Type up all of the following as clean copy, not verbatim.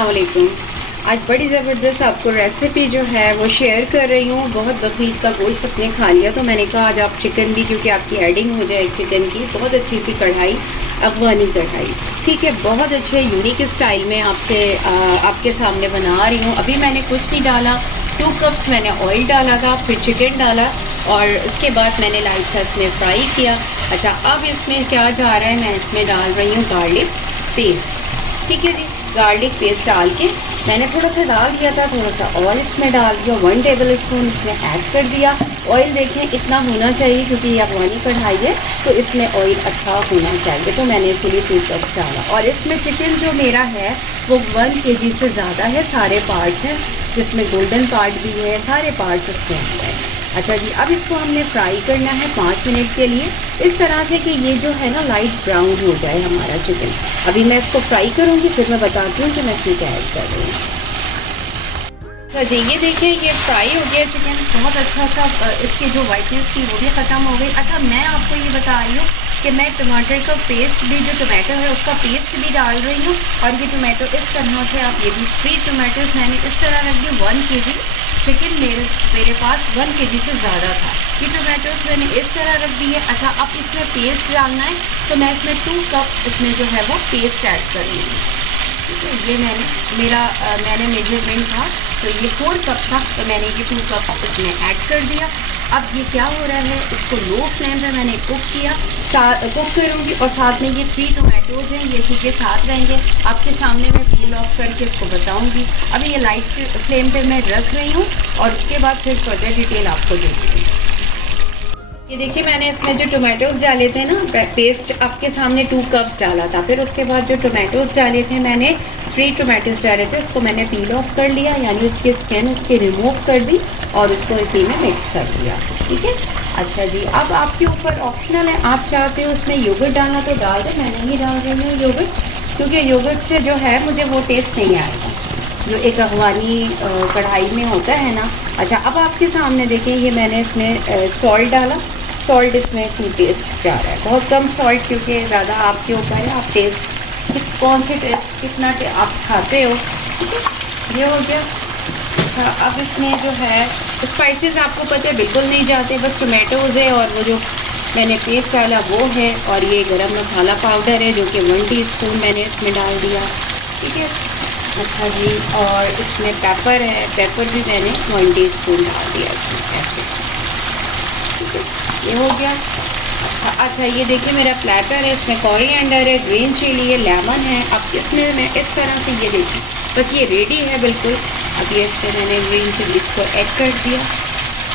अस्सलामुअलैकुम। आज बड़ी ज़बरदस्त आपको रेसिपी जो है वो शेयर कर रही हूँ। बहुत बकरीद का गोश्त अपने खा लिया तो मैंने कहा आज आप चिकन भी, क्योंकि आपकी एडिंग हो जाए चिकन की। बहुत अच्छी सी कढ़ाई, अफगानी कढ़ाई, ठीक है, बहुत अच्छे यूनिक स्टाइल में आपके सामने बना रही हूँ। अभी मैंने कुछ नहीं डाला, 2 कप्स मैंने ऑयल डाला था, फिर चिकन डाला और उसके बाद मैंने लाइट सा इसमें फ्राई किया। अच्छा, अब इसमें क्या जा रहा है, मैं इसमें डाल रही हूँ गार्लिक पेस्ट। ठीक है जी, गार्लिक पेस्ट डाल के मैंने थोड़ा सा डाल दिया था, थोड़ा सा ऑयल इसमें डाल दिया, 1 टेबल स्पून इसमें ऐड कर दिया। ऑयल देखें इतना होना चाहिए क्योंकि ये अफगानी कढ़ाई है तो इसमें ऑयल अच्छा होना चाहिए, तो मैंने इसलिए 2 कप डाला। और इसमें चिकन जो मेरा है वो 1 kg से ज़्यादा है, सारे पार्ट्स हैं, जिसमें गोल्डन पार्ट भी है, सारे पार्ट्स इसमें हैं। अच्छा जी, अब इसको हमने फ्राई करना है 5 मिनट के लिए, इस तरह से कि ये जो है ना लाइट ब्राउन हो जाए हमारा चिकन। अभी मैं इसको फ्राई करूँगी, फिर मैं बताती हूँ कि मैं इसमें क्या ऐड कर रही हूँ। अच्छा जी, ये देखिए ये फ्राई हो गया चिकन, बहुत अच्छा सा इसकी जो वाइटनेस थी वो भी ख़त्म हो गई। अच्छा, मैं आपको ये बता रही हूँ कि मैं टमाटर का पेस्ट भी, जो टमाटो है उसका पेस्ट भी डाल रही हूँ। और ये टमाटो इस तरह से आप ये भी 3 टमाटोज मैंने इस तरह रख दिए। 1 kg चिकन मेरे पास 1 kg से ज़्यादा था, ये टमाटोज मैंने इस तरह रख दिए। अच्छा, अब इसमें पेस्ट डालना है तो मैं इसमें 2 कप इसमें जो है वो पेस्ट ऐड करूँगी। ठीक है, ये मैंने मेजरमेंट था तो ये 4 कप था, तो मैंने ये 2 कप इसमें ऐड कर दिया। अब ये क्या हो रहा है, इसको लो फ्लेम पे मैंने कुक किया, कुक करूँगी। और साथ में ये 3 टोमेटोज़ हैं, ये इसी के साथ रहेंगे। आपके सामने मैं पील ऑफ करके इसको बताऊँगी। अभी ये लाइट फ्लेम पे मैं रख रही हूँ और उसके बाद फिर फर्दर डिटेल आपको दूँगी। ये देखिए मैंने इसमें जो टोमेटोज़ डाले थे ना, पेस्ट आपके सामने 2 कप्स डाला था, फिर उसके बाद जो टोमेटोज़ डाले थे मैंने 3 टोमेटोज़ डाले थे, उसको मैंने पील ऑफ कर लिया, यानी उसकी स्किन उसकी रिमूव कर दी और उसको इसी में मिक्स कर दिया। ठीक है। अच्छा जी, अब आपके ऊपर ऑप्शनल है, आप चाहते हो उसमें योगर्ट डालना तो डाल दें, मैं नहीं डाल रही हूँ योगर्ट, क्योंकि योगर्ट से जो है मुझे वो टेस्ट नहीं आएगा जो एक अफगानी कढ़ाई में होता है ना। अच्छा, अब आपके सामने देखें ये मैंने इसमें सॉल्ट डाला, सॉल्ट इसमें 2 टेस्ट जा रहा है, बहुत कम सॉल्ट, क्योंकि ज़्यादा आपके ऊपर है, आप टेस्ट कौन से टेस्ट कितना आप खाते हो। ठीक है, ये हो गया। अच्छा, अब इसमें जो है स्पाइसेस आपको पता है बिल्कुल नहीं जाते, बस टोमेटोज़ है और वो जो मैंने पेस्ट डाला वो है, और ये गरम मसाला पाउडर है जो कि 1 टीस्पून मैंने इसमें डाल दिया। ठीक है। अच्छा जी, और इसमें पेपर है, पेपर भी मैंने 1 टीस्पून डाल दिया इसमें ऐसे। ठीक है, ये हो गया। अच्छा, ये देखिए मेरा प्लेटर है, इसमें कोरिएंडर है, ग्रीन चिली है, लेमन है। अब इसमें मैं इस तरह से ये देखिए बस ये रेडी है बिल्कुल। अब ये इसमें मैंने ग्रीन चिली को ऐड कर दिया।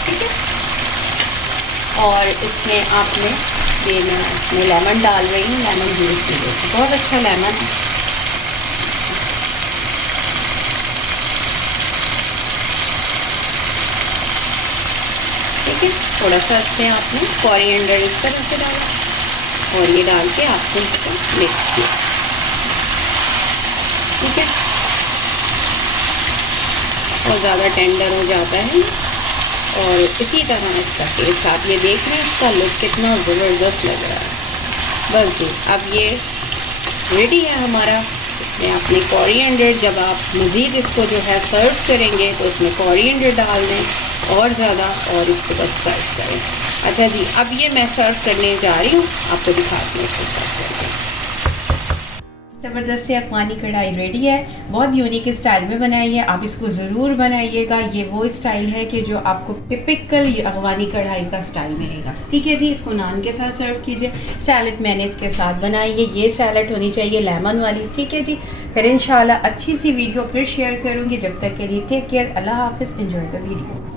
ठीक है, और इसमें आपने ये मैं इसमें लेमन डाल रही हूँ, लेमन जूस भी देखिए बहुत अच्छा लेमन है। ठीक है, थोड़ा सा इसमें आपने कोरिएंडर इस तरह से डाला और ये डाल के आपने इसको मिक्स किया। ठीक है, और ज़्यादा टेंडर हो जाता है और इसी तरह इसका टेस्ट आप ये देख रहे हैं, इसका लुक कितना ज़बरदस्त लग रहा है। बस जी, अब ये रेडी है हमारा। इसमें आपने कोरिएंडर, जब आप मज़ीद इसको जो है सर्व करेंगे तो इसमें कोरिएंडर डाल दें और ज़्यादा, और इसको बस सर्व करें। अच्छा जी, अब ये मैं सर्व करने जा रही हूँ, आपको दिखाती हूँ इसको सर्व करके। ज़बरदस्त से अफगानी कढ़ाई रेडी है, बहुत यूनिक स्टाइल में बनाई है, आप इसको ज़रूर बनाइएगा। ये वो स्टाइल है कि जो आपको टिपिकल अफगानी कढ़ाई का स्टाइल मिलेगा। ठीक है जी, इसको नान के साथ सर्व कीजिए। सैलड मैंने इसके साथ बनाई है, ये सैलड होनी चाहिए लेमन वाली। ठीक है जी, फिर इंशाल्लाह अच्छी सी वीडियो फिर शेयर करूँगी। जब तक के लिए टेक केयर, अल्लाह हाफिज़, एंजॉय द वीडियो।